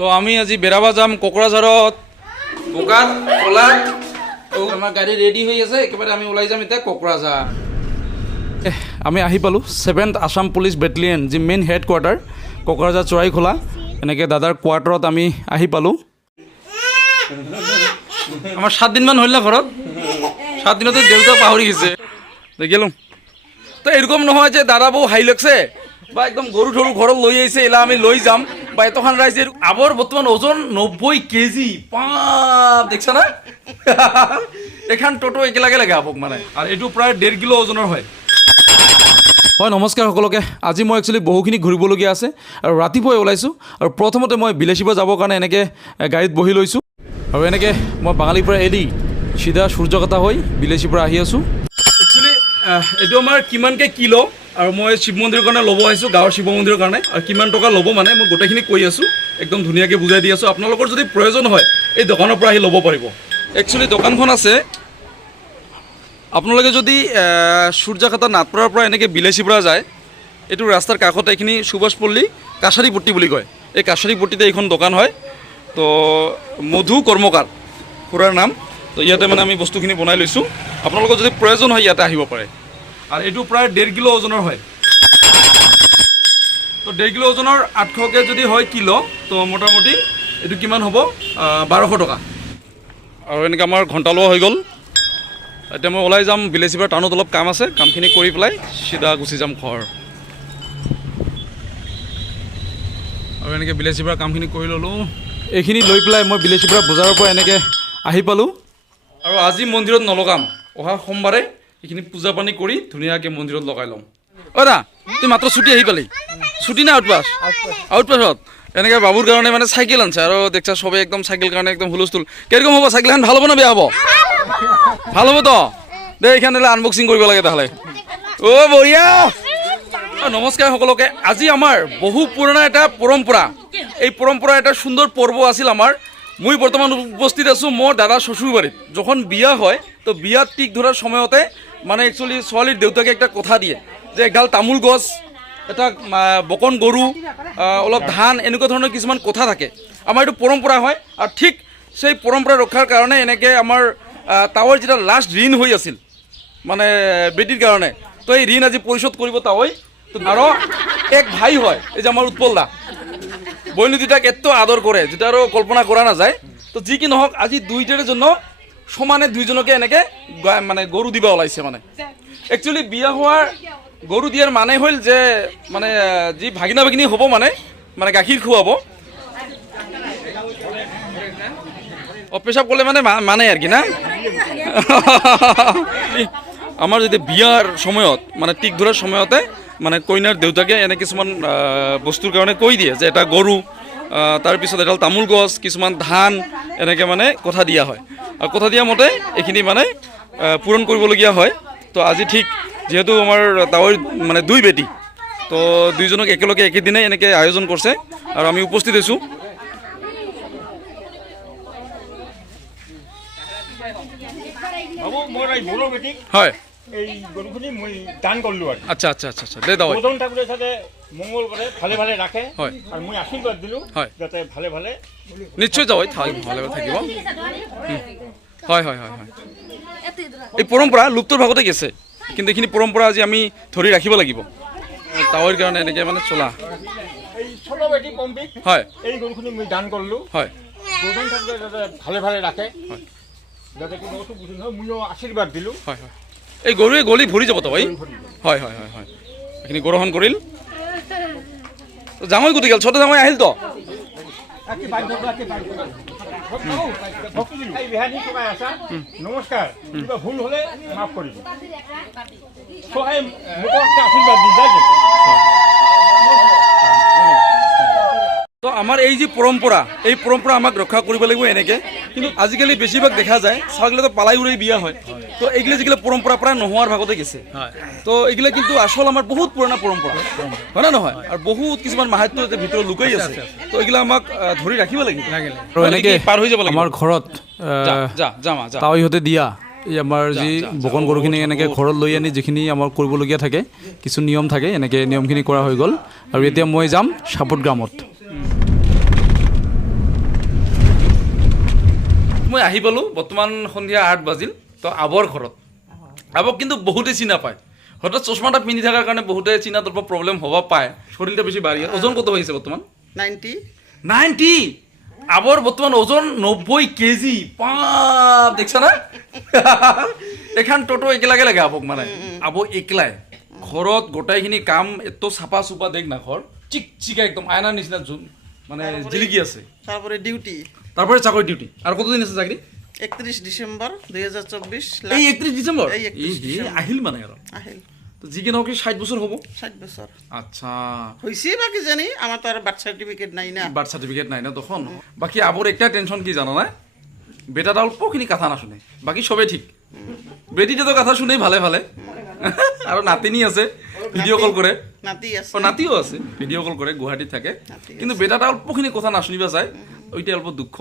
তো আমি আজি বেৰাবা যাম কোকৰাঝাৰত বোকাত কলাত তো আমাৰ গাড়ী ৰেডি হৈ আছে একেবাৰে আমি ওলাই যাম এতিয়া কোকৰাঝাৰ আমি আহি পালোঁ 7th আসাম পুলিচ বেটেলিয়ন যি main head quarter Kokrajhar Charaikhola এনেকৈ দাদাৰ কোৱাৰ্টাৰত আমি আহি পালোঁ আমাৰ 7 দিনমান হ'ল না ঘৰত 7 দিনতে দেউতা পাহৰি গেছে গেলাম তো এরকম নহয় যে দাদা বউ হাই লাগছে বা একদম গরু ঠরু ঘর লই আইছে এলা আমি লই যাম বা এতখান রাইজের আবর বর্তমান ওজন 90 কেজি পাপ দেখছ না এখান টোটো একেলাগে লাগে আপক মানে আর এটু প্রায় 1.5 কিলো ওজনের হয় হয় নমস্কাৰ সকলোকে আজি মই একচুৱেলি বহুখিনি ঘূৰিবলগীয়া আছে আৰু ৰাতিপুৱাই ওলাইছোঁ আৰু প্ৰথমতে মই বিলেচিব যাবৰ কাৰণে এনেকৈ গাড়ীত বহি লৈছোঁ আৰু এনেকৈ মই বাঙালীৰ পৰা এৰি চিধা সূৰ্যকটা হৈ বিলেচিৰ পৰা আহি আছোঁ একচুৱেলি এইটো আমাৰ কিমানকৈ কিলো আৰু মই শিৱ মন্দিৰৰ কাৰণে ল'ব আহিছোঁ গাঁৱৰ শিৱ মন্দিৰৰ কাৰণে আৰু কিমান টকা ল'ব মানে মই গোটেইখিনি কৈ আছোঁ একদম ধুনীয়াকৈ বুজাই দি আছোঁ আপোনালোকৰ যদি প্ৰয়োজন হয় এই দোকানৰ পৰা আহি ল'ব পাৰিব একচুৱেলি দোকানখন আছে আপোনালোকে যদি সূৰ্যকটা নাটপৰাৰ পৰা এনেকৈ বিলেচিৰ পৰা যায় এইটো ৰাস্তাৰ কাষতে এইখিনি সুভাষপল্লী কাছাৰীপট্টি বুলি কয় এই কাছাৰীপট্টিতে এইখন দোকান হয় তো মধু কৰ্মকাৰ খুৰাৰ নাম তো ইয়াতে মানে আমি বস্তুখিনি বনাই লৈছোঁ আপোনালোকৰ যদি প্ৰয়োজন হয় ইয়াতে আহিব পাৰে আৰু এইটো প্ৰায় 1.5 কিলো ওজনৰ হয় তো 1.5 কিলো ওজনৰ 800কৈ যদি হয় কিলো তো মোটামুটি এইটো কিমান হ'ব 1200 টকা আৰু এনেকৈ আমাৰ ঘণ্টা লোৱা হৈ গ'ল এতিয়া মই ওলাই যাম বিলেচিৰ পৰা টাউনত অলপ কাম আছে কামখিনি কৰি পেলাই চিধা গুচি যাম ঘৰ আৰু এনেকৈ বিলেচিৰ পৰা কামখিনি কৰি ল'লোঁ এইখিনি লৈ পেলাই মই বিলেচিৰ পৰা বজাৰৰ পৰা এনেকৈ আহি পালোঁ আৰু আজি মন্দিৰত নলগাম অহা সোমবাৰে এইখিনি পূজা পানী কৰি ধুনীয়াকৈ মন্দিৰত লগাই ল'ম অ' দা তুমি মাত্ৰ ছুটি আহি পালি ছুটি না আউটপাছ আউটপাছত এনেকৈ বাবুৰ কাৰণে মানে চাইকেল আনছে আৰু দেখছা চবে একদম চাইকেল কাৰণে একদম হুলস্থুল কেনেকৈ হ'ব চাইকেলখন ভাল হ'ব না বেয়া হ'ব ভাল হ'ব তো দে এইখান আনবক্সিং কৰিব লাগে তাহলে অ' বঢ়িয়া নমস্কাৰ সকলোকে আজি আমাৰ বহু পুৰণা এটা পৰম্পৰা এই পৰম্পৰা এটা সুন্দৰ পৰ্ব আছিল আমাৰ মই বৰ্তমান উপস্থিত আছোঁ মোৰ দাদা শ্বশুৰবাৰীত যখন বিয়া হয় তো বিয়াত টিক ধৰাৰ সময়তে মানে একচুৱেলি ছোৱালীৰ দেউতাকে একটা কথা দিয়ে যে এডাল তামোল গছ এটা বকন গৰু অলপ ধান এনেকুৱা ধৰণৰ কিছুমান কথা থাকে আমাৰ এইটো পৰম্পৰা হয় আৰু ঠিক সেই পৰম্পৰা ৰক্ষাৰ কাৰণে এনেকৈ আমাৰ তাৱৈৰ যেটা লাষ্ট ঋণ হৈ আছিল মানে বেটিৰ কাৰণে তো এই ঋণ আজি পৰিশোধ কৰিব তাৱৈ আৰু এক ভাই হয় এই যে আমাৰ উৎপল দা বইনু দুটাক এত আদর করে যেটা আরও কল্পনা করা না যায় তো যি কি নহওক আজি দুইটার জন্য সমানে দুইজনকে এনেকে মানে গরু দিবা ওলাইছে মানে একচুয়ালি বিয়া হওয়ার গরু দিয়ার মানে হল যে মানে যি ভাগিনা ভাগিনী হব মানে গাখীৰ খুৱাব পেশাব কৰলে মানে আৰ কি না আমাৰ যদি বিয়াৰ সময়ত মানে টিক ধৰাৰ সময়তে মানে কইনাৰ দেউতাকে এনে কিছুমান বস্তুৰ কাৰণে কৈ দিয়ে যে এটা গৰু তাৰপিছত এডাল তামোল গছ কিছুমান ধান এনেকৈ মানে কথা দিয়া হয় আৰু কথা দিয়া মতে এইখিনি মানে পূৰণ কৰিবলগীয়া হয় তো আজি ঠিক যিহেতু আমাৰ তাৱৈৰ মানে দুই বেটি তো দুইজনক একেলগে একেদিনাই এনেকৈ আয়োজন কৰিছে আৰু আমি উপস্থিত হৈছোঁ হয় এই গৰুখিনি মই দান কৰিলোঁ আৰু আচ্ছা আচ্ছা আচ্ছা আচ্ছা দে দাও ওজন ঠাকুৰে যাতে মংগল কৰে ভালে ভালে ৰাখে আৰু মই আশীৰ্বাদ দিলোঁ যাতে ভালে ভালে নিশ্চয় যাও ভালে থাকিব হয় হয় হয় হয় এই পৰম্পৰা লুপ্তৰ ভাগতে গেছে কিন্তু এইখিনি পৰম্পৰা আজি আমি ধৰি ৰাখিব লাগিব তাৱৈৰ কাৰণে এনেকৈ মানে চলা এই ছোট বেটি পম্পী হয় এই গৰুখিনি মই দান কৰিলোঁ হয় ওজন ঠাকুৰে যাতে ভালে ভালে ৰাখে যাতে কোনো অসুখ নহয় ময়ো আশীৰ্বাদ দিলোঁ হয় হয় এই গৰুৱে গলি ভৰি যাব তো ভাই হয় হয় হয় হয় এইখিনি গ্ৰহণ কৰিল জামাই গুটি গেল ছোট জামাই আহিল তো নমস্কাৰ কিবা ভুল হ'লে মাফ কৰিব সহায় মোক আশীৰ্বাদ দি যায় তো আমাৰ এই যে পৰম্পৰা এই পৰম্পৰা আমাক ৰক্ষা কৰিব লাগিব এনেকৈ কিন্তু আজিকালি বেছিভাগ দেখা যায় চাগলে তো পালাই উৰাই বিয়া হয় তো এইগুলো যেগুলো পরম্পরা প্রায় নোহোয়ার ভাগতে গেছে তো এগুলো কিন্তু আসল আমার বহুত পুরোনো পরম্পরা হয় না নহয় আর বহুত কিছুমান মাহাত্ম্য ভিতৰত লুকাই আছে তো এগুলো আমাক ধৰি ৰাখিব লাগিব আৰু এনেকৈ পাৰ হৈ যাব লাগিব আমাৰ ঘৰত তাৱৈহঁতে দিয়া এই আমাৰ যি বকন গৰুখিনি এনেকৈ ঘৰত লৈ আনি যিখিনি আমাৰ কৰিবলগীয়া থাকে কিছু নিয়ম থাকে এনেকৈ নিয়মখিনি কৰা হৈ গ'ল আৰু এতিয়া মই যাম সাপত গ্ৰামত মই আহি পালোঁ বৰ্তমান সন্ধিয়া 8 বাজিল তো আবৰ ঘৰত আবক কিন্তু বহুতে চিনা পায় হঠাৎ চশমা এটা পিন্ধি থকাৰ কাৰণে বহুতে চিনা তোৰ প্ৰব্লেম হ'ব পায় শৰীৰটা বেছি বাঢ়ি ওজন কত হৈছে বৰ্তমান 90 আবৰ বৰ্তমান ওজন 90 কেজি পাপ দেখছ না এখন টোটো একেলাগে লাগে আবক মানে আব একলাই ঘৰত গোটাইখিনি কাম এত চাপা চুপা দেখ না ঘৰ চিক চিকা একদম আয়নাৰ নিচিনা মানে জিলিকি আছে তারপরে চাকরি ডিউটি আর কতদিন আছে চাকরি 31 ডিসেম্বর 2024 এই 31 ডিসেম্বর এই 31 ডিসেম্বর আহিল মানে আর আহিল তো জিকে নাও কি 60 বছর হবো 60 বছর আচ্ছা হইছে বাকি জানি আমার তো আর বার্থ সার্টিফিকেট নাই না তখন বাকি আবর একটা টেনশন কি জানো না বেটাটা অল্পখিনি কথা না শুনে বাকি সবে ঠিক বেটিটা তো কথা শুনেই ভালে ভালে আর নাতিনি আছে ভিডিও কল করে নাতিও আছে ভিডিও কল করে গুৱাহাটীত থাকে কিন্তু বেটাটা অল্পখিনি কথা না শুনিবা যায় ওইটা অল্প দুঃখ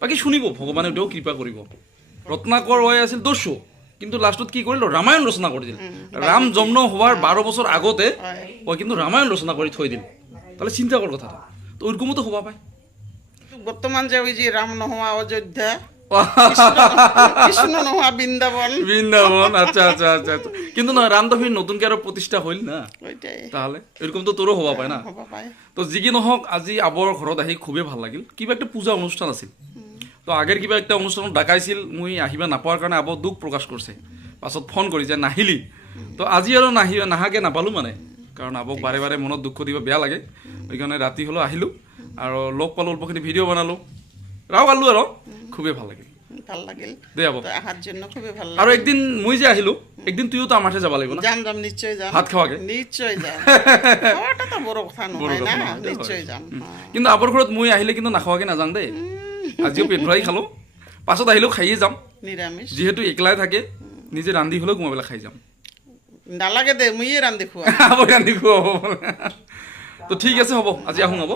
বাকি শুনিব ভগৱানে ওটাও কৃপা কৰিব ৰত্নাকৰ হৈ আছিল দস্যু কিন্তু লাষ্টত কি কৰিল ৰামায়ণ ৰচনা কৰিছিল ৰাম জন্ম হোৱাৰ 12 বছৰ আগতে ও কিন্তু ৰামায়ণ ৰচনা কৰি থৈ দিল তাহলে চিন্তা কর কথাটা তো ওরকমও তো হবা পায় বর্তমান যে ওই যে রাম নহওয়া অযোধ্যা কৃষ্ণ নহওয়া বৃন্দাবন আচ্ছা আচ্ছা আচ্ছা কিন্তু না রামদাসীর নতুনকে আরো প্রতিষ্ঠা হইল না তাহলে এরকম তো তোরও হবা পায় না তো যি কি নহওক আজি আবৰ ঘৰত আহি খুবেই ভাল লাগিল কিবা একটা পূজা অনুষ্ঠান আছিল তো আগের কিবা একটা অনুষ্ঠানত ডাকাইছিল মুই আহিবা নাপাৱাৰ কাৰণে আব দুখ প্ৰকাশ কৰিছে পাছত ফোন কৰি যে নাহিলি তো আজি আৰু নাহাকে নাপালো মানে কাৰণ আবক বাৰে বাৰে মনত দুখ দিব বেয়া লাগে ওইকাৰণে ৰাতি হলো আহিলো আৰু লগ পালো অল্পখিনি ভিডিও বনালো ৰাও আলু আৰু খুবেই ভাল লাগিল দে আবক আহাৰ জন্য খুবই ভালো আৰু একদিন মুই যে আহিলো একদিন তুইও তো আমার সাথে যাব লাগিব না যাম নিশ্চয় যাম ভাত খাওয়াকে নিশ্চয় যাম ওটা তো বড় কথা নহয় না নিশ্চয় যাম কিন্তু আবৰ ঘৰত মুই আহিলে কিন্তু নাখাওয়াকে নাযাং দেই আজিও পেট ভৰাই খালো পাছত আহিলো খাইয়ে যাম নিৰামিষ যেহেতু একলাই থাকে নিজে ৰান্ধি হলেও ঘুমাবেলা খাই যাম নালাগে দে মুইয়ে ৰান্ধি খুৱা আবক ৰান্ধি খুৱাব তো ঠিক আছে হ'ব আজি আহোঁ হ'ব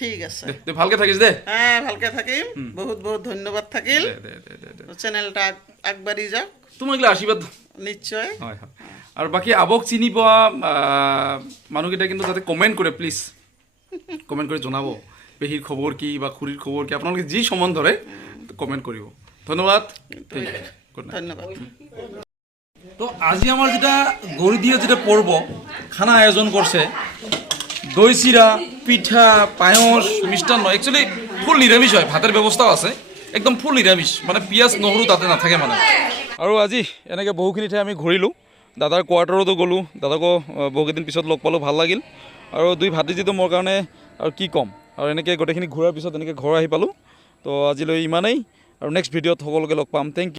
ঠিক আছে দে ভালকে থাকিস দে হ্যাঁ ভালকে থাকিম বহুত বহুত ধন্যবাদ থাকিল চ্যানেলটা আগবাঢ়ি যাওক তোমাক আশীৰ্বাদ নিশ্চয় হয় হয় আৰু বাকী আবক চিনি পোৱা মানুহকেইটা কিন্তু যাতে কমেণ্ট কৰে প্লিজ কমেণ্ট কৰি জনাব পেহীৰ খবৰ কি বা খুৰীৰ খবৰ কি আপোনালোকে যি সম্বন্ধ ধৰে কমেণ্ট কৰিব ধন্যবাদ ধন্যবাদ তো আজি আমার যেটা গড়ি দিয়ে যেটা পর্ব খানা আয়োজন করছে দই চিরা পিঠা পায়স মিষ্টান্ন একচুয়ালি ফুল নিরামিষ হয় ভাতের ব্যবস্থাও আছে একদম ফুল নিরামিষ মানে পিঁয়াজ নহৰু তাতে নাথাকে মানে আৰু আজি এনেকৈ বহুখিনি ঠাই আমি ঘূৰিলোঁ দাদাৰ কোৱাৰ্টাৰতো গ'লোঁ দাদাকো বহুকেইদিন পিছত লগ পালোঁ ভাল লাগিল আৰু দুই ভাতিজিতো মোৰ কাৰণে আৰু কি ক'ম আৰু এনেকৈ গোটেইখিনি ঘূৰাৰ পিছত এনেকৈ ঘৰ আহি পালোঁ তো আজিলৈ ইমানেই আৰু নেক্সট ভিডিঅ'ত সকলোকে লগ পাম থেংক ইউ